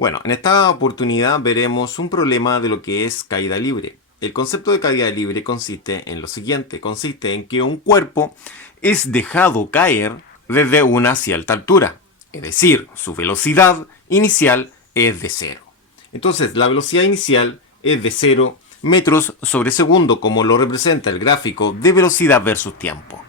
Bueno, en esta oportunidad veremos un problema de lo que es caída libre. El concepto de caída libre consiste en lo siguiente, consiste en que un cuerpo es dejado caer desde una cierta altura, es decir, su velocidad inicial es de cero. Entonces, la velocidad inicial es de 0 metros sobre segundo, como lo representa el gráfico de velocidad versus tiempo.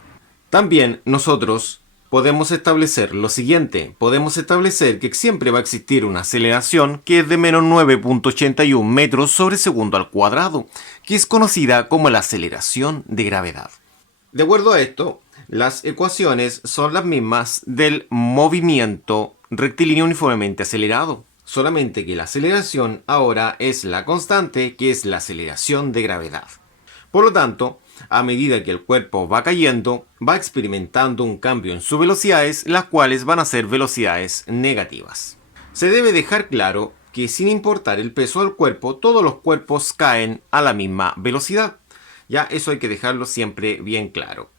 También nosotros podemos establecer lo siguiente. Podemos establecer que siempre va a existir una aceleración que es de menos 9.81 metros sobre segundo al cuadrado, que es conocida como la aceleración de gravedad. De acuerdo a esto, las ecuaciones son las mismas del movimiento rectilíneo uniformemente acelerado, solamente que la aceleración ahora es la constante, que es la aceleración de gravedad. Por lo tanto, a medida que el cuerpo va cayendo, va experimentando un cambio en sus velocidades, las cuales van a ser velocidades negativas. Se debe dejar claro que sin importar el peso del cuerpo, todos los cuerpos caen a la misma velocidad. Ya eso hay que dejarlo siempre bien claro.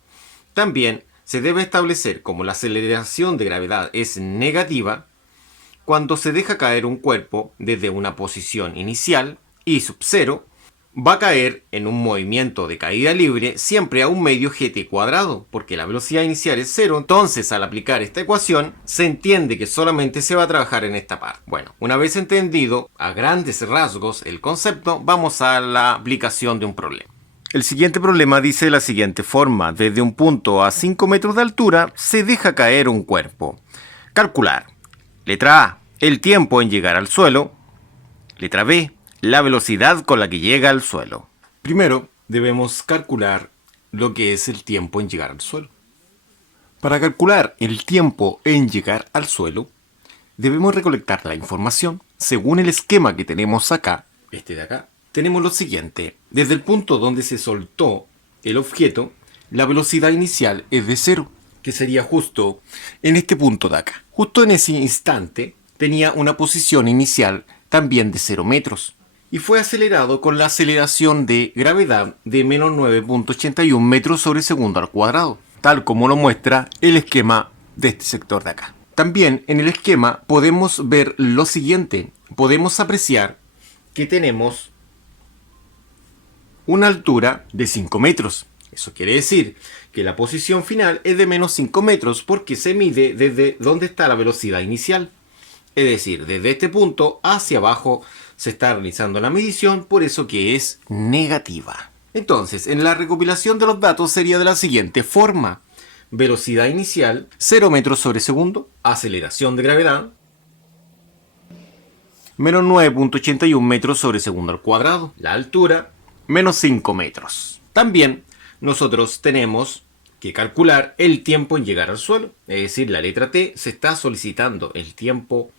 También se debe establecer como la aceleración de gravedad es negativa cuando se deja caer un cuerpo desde una posición inicial y sub 0, va a caer en un movimiento de caída libre siempre a un medio gt cuadrado, porque la velocidad inicial es 0, entonces al aplicar esta ecuación se entiende que solamente se va a trabajar en esta parte. Bueno, una vez entendido a grandes rasgos el concepto, vamos a la aplicación de un problema. El siguiente problema dice de la siguiente forma: desde un punto a 5 metros de altura se deja caer un cuerpo. Calcular. Letra A, el tiempo en llegar al suelo. Letra B, la velocidad con la que llega al suelo. Primero, debemos calcular lo que es el tiempo en llegar al suelo. Para calcular el tiempo en llegar al suelo, debemos recolectar la información según el esquema que tenemos acá. Este de acá. Tenemos lo siguiente. Desde el punto donde se soltó el objeto, la velocidad inicial es de 0, que sería justo en este punto de acá. Justo en ese instante tenía una posición inicial también de 0 metros. Y fue acelerado con la aceleración de gravedad de menos 9.81 metros sobre segundo al cuadrado, tal como lo muestra el esquema de este sector de acá. También en el esquema podemos ver lo siguiente. Podemos apreciar que tenemos una altura de 5 metros. Eso quiere decir que la posición final es de menos 5 metros porque se mide desde donde está la velocidad inicial. Es decir, desde este punto hacia abajo se está realizando la medición, por eso que es negativa. Entonces, en la recopilación de los datos sería de la siguiente forma. Velocidad inicial, 0 metros sobre segundo. Aceleración de gravedad, menos 9.81 metros sobre segundo al cuadrado. La altura, menos 5 metros. También nosotros tenemos que calcular el tiempo en llegar al suelo. Es decir, la letra T se está solicitando el tiempo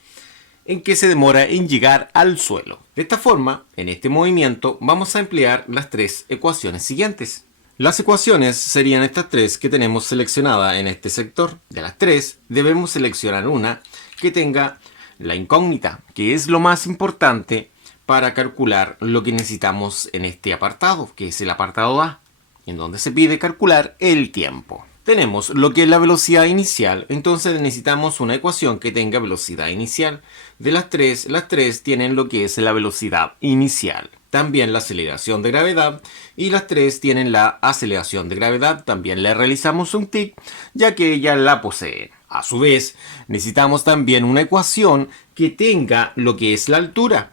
en que se demora en llegar al suelo. De esta forma, en este movimiento vamos a emplear las tres ecuaciones siguientes. Las ecuaciones serían estas tres que tenemos seleccionadas en este sector. De las tres, debemos seleccionar una que tenga la incógnita, que es lo más importante para calcular lo que necesitamos en este apartado, que es el apartado A, en donde se pide calcular el tiempo. Tenemos lo que es la velocidad inicial, entonces necesitamos una ecuación que tenga velocidad inicial. De las tres tienen lo que es la velocidad inicial. También la aceleración de gravedad y las tres tienen la aceleración de gravedad. También le realizamos un tic ya que ellas la poseen. A su vez, necesitamos también una ecuación que tenga lo que es la altura.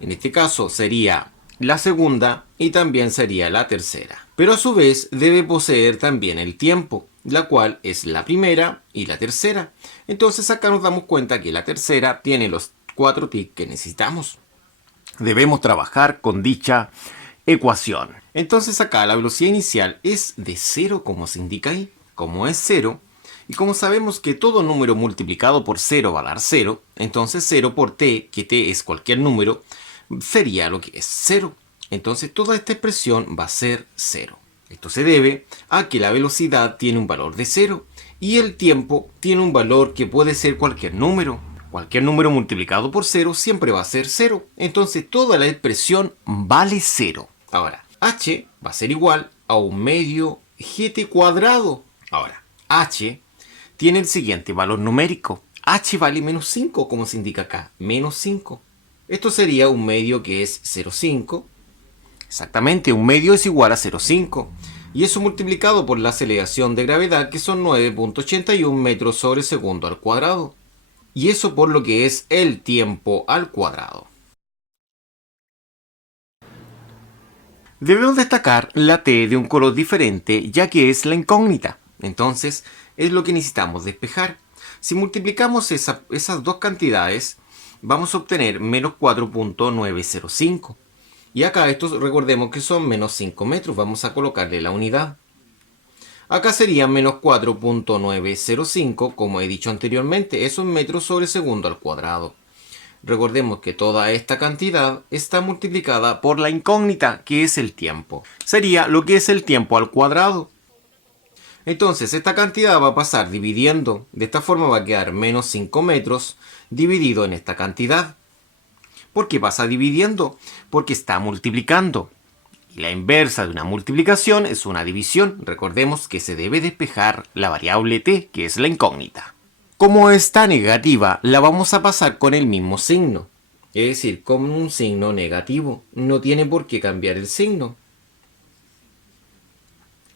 En este caso sería la segunda y también sería la tercera. Pero a su vez debe poseer también el tiempo, la cual es la primera y la tercera. Entonces acá nos damos cuenta que la tercera tiene los 4 tics que necesitamos. Debemos trabajar con dicha ecuación. Entonces acá la velocidad inicial es de 0, como se indica ahí. Como es 0, y como sabemos que todo número multiplicado por 0 va a dar 0, entonces 0 por t, que t es cualquier número, sería lo que es 0. Entonces toda esta expresión va a ser 0. Esto se debe a que la velocidad tiene un valor de 0 y el tiempo tiene un valor que puede ser cualquier número. Cualquier número multiplicado por 0 siempre va a ser 0. Entonces toda la expresión vale 0. Ahora, h va a ser igual a un medio gt cuadrado. Ahora, h tiene el siguiente valor numérico. h vale menos 5, como se indica acá, menos 5. Esto sería un medio que es 0,5. Exactamente, un medio es igual a 0,5. Y eso multiplicado por la aceleración de gravedad, que son 9.81 metros sobre segundo al cuadrado. Y eso por lo que es el tiempo al cuadrado. Debemos destacar la t de un color diferente, ya que es la incógnita. Entonces, es lo que necesitamos despejar. Si multiplicamos esas dos cantidades, vamos a obtener menos 4.905. Y acá estos recordemos que son menos 5 metros. Vamos a colocarle la unidad. Acá sería menos 4.905, como he dicho anteriormente. Eso es metros sobre segundo al cuadrado. Recordemos que toda esta cantidad está multiplicada por la incógnita, que es el tiempo. Sería lo que es el tiempo al cuadrado. Entonces esta cantidad va a pasar dividiendo. De esta forma va a quedar menos 5 metros dividido en esta cantidad. ¿Por qué pasa dividiendo? Porque está multiplicando. Y la inversa de una multiplicación es una división. Recordemos que se debe despejar la variable t, que es la incógnita. Como está negativa, la vamos a pasar con el mismo signo. Es decir, con un signo negativo. No tiene por qué cambiar el signo.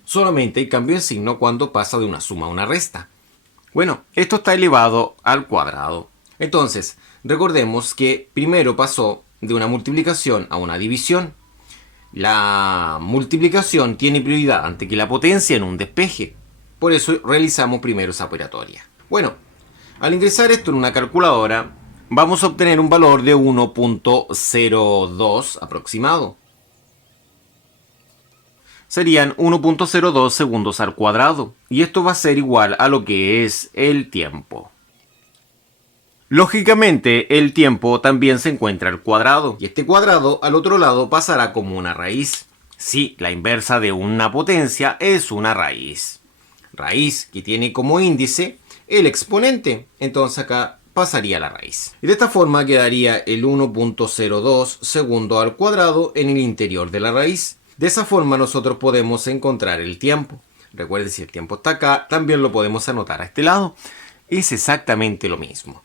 Solamente hay cambio de signo cuando pasa de una suma a una resta. Bueno, esto está elevado al cuadrado. Entonces, recordemos que primero pasó de una multiplicación a una división. La multiplicación tiene prioridad ante que la potencia en un despeje. Por eso realizamos primero esa operatoria. Bueno, al ingresar esto en una calculadora, vamos a obtener un valor de 1.02 aproximado. Serían 1.02 segundos al cuadrado. Y esto va a ser igual a lo que es el tiempo. Lógicamente, el tiempo también se encuentra al cuadrado. Y este cuadrado al otro lado pasará como una raíz. Sí, la inversa de una potencia es una raíz. Raíz que tiene como índice el exponente. Entonces acá pasaría la raíz. Y de esta forma quedaría el 1.02 segundo al cuadrado en el interior de la raíz. De esa forma nosotros podemos encontrar el tiempo. Recuerden, si el tiempo está acá, también lo podemos anotar a este lado. Es exactamente lo mismo.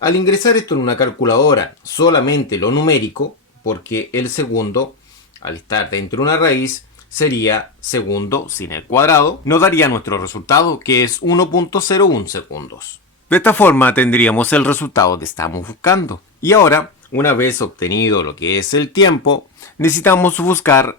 Al ingresar esto en una calculadora, solamente lo numérico, porque el segundo, al estar dentro de una raíz, sería segundo sin el cuadrado, nos daría nuestro resultado, que es 1.01 segundos. De esta forma tendríamos el resultado que estamos buscando. Y ahora, una vez obtenido lo que es el tiempo, necesitamos buscar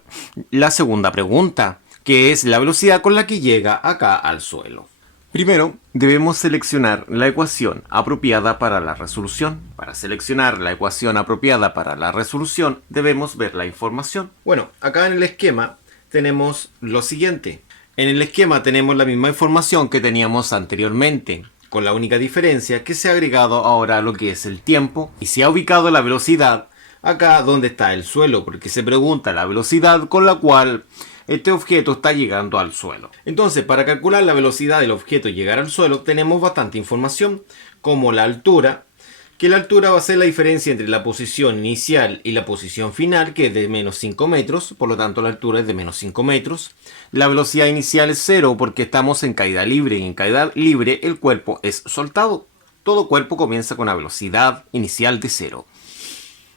la segunda pregunta, que es la velocidad con la que llega acá al suelo. Primero, debemos seleccionar la ecuación apropiada para la resolución. Para seleccionar la ecuación apropiada para la resolución, debemos ver la información. Bueno, acá en el esquema tenemos lo siguiente. En el esquema tenemos la misma información que teníamos anteriormente, con la única diferencia que se ha agregado ahora lo que es el tiempo y se ha ubicado la velocidad acá donde está el suelo, porque se pregunta la velocidad con la cual este objeto está llegando al suelo. Entonces, para calcular la velocidad del objeto llegar al suelo, tenemos bastante información, como la altura, que la altura va a ser la diferencia entre la posición inicial y la posición final, que es de menos 5 metros, por lo tanto la altura es de menos 5 metros. La velocidad inicial es 0 porque estamos en caída libre, y en caída libre el cuerpo es soltado. Todo cuerpo comienza con una velocidad inicial de 0.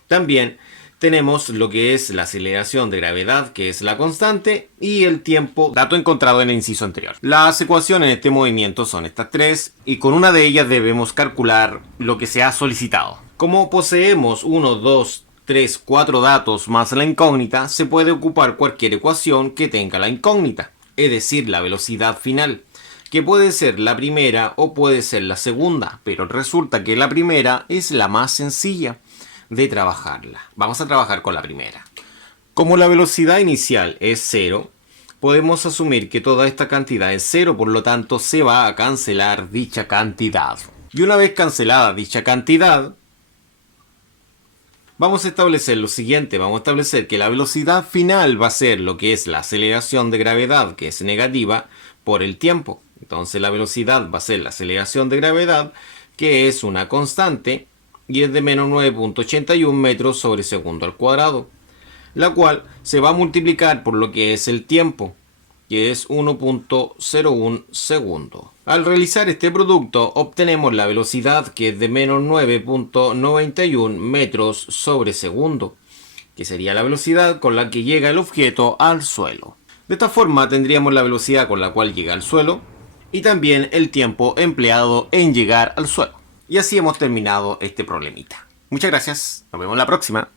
También tenemos lo que es la aceleración de gravedad, que es la constante, y el tiempo, dato encontrado en el inciso anterior. Las ecuaciones en este movimiento son estas tres, y con una de ellas debemos calcular lo que se ha solicitado. Como poseemos 1, 2, 3, 4 datos más la incógnita, se puede ocupar cualquier ecuación que tenga la incógnita, es decir, la velocidad final, que puede ser la primera o puede ser la segunda, pero resulta que la primera es la más sencilla de trabajarla. Vamos a trabajar con la primera. Como la velocidad inicial es 0, podemos asumir que toda esta cantidad es 0, por lo tanto se va a cancelar dicha cantidad. Y una vez cancelada dicha cantidad, vamos a establecer lo siguiente. Vamos a establecer que la velocidad final va a ser lo que es la aceleración de gravedad, que es negativa, por el tiempo. Entonces la velocidad va a ser la aceleración de gravedad, que es una constante, y es de menos 9.81 metros sobre segundo al cuadrado, la cual se va a multiplicar por lo que es el tiempo. que es 1.01 segundo. Al realizar este producto obtenemos la velocidad, que es de menos 9.91 metros sobre segundo, que sería la velocidad con la que llega el objeto al suelo. De esta forma tendríamos la velocidad con la cual llega al suelo y también el tiempo empleado en llegar al suelo. Y así hemos terminado este problemita. Muchas gracias, nos vemos la próxima.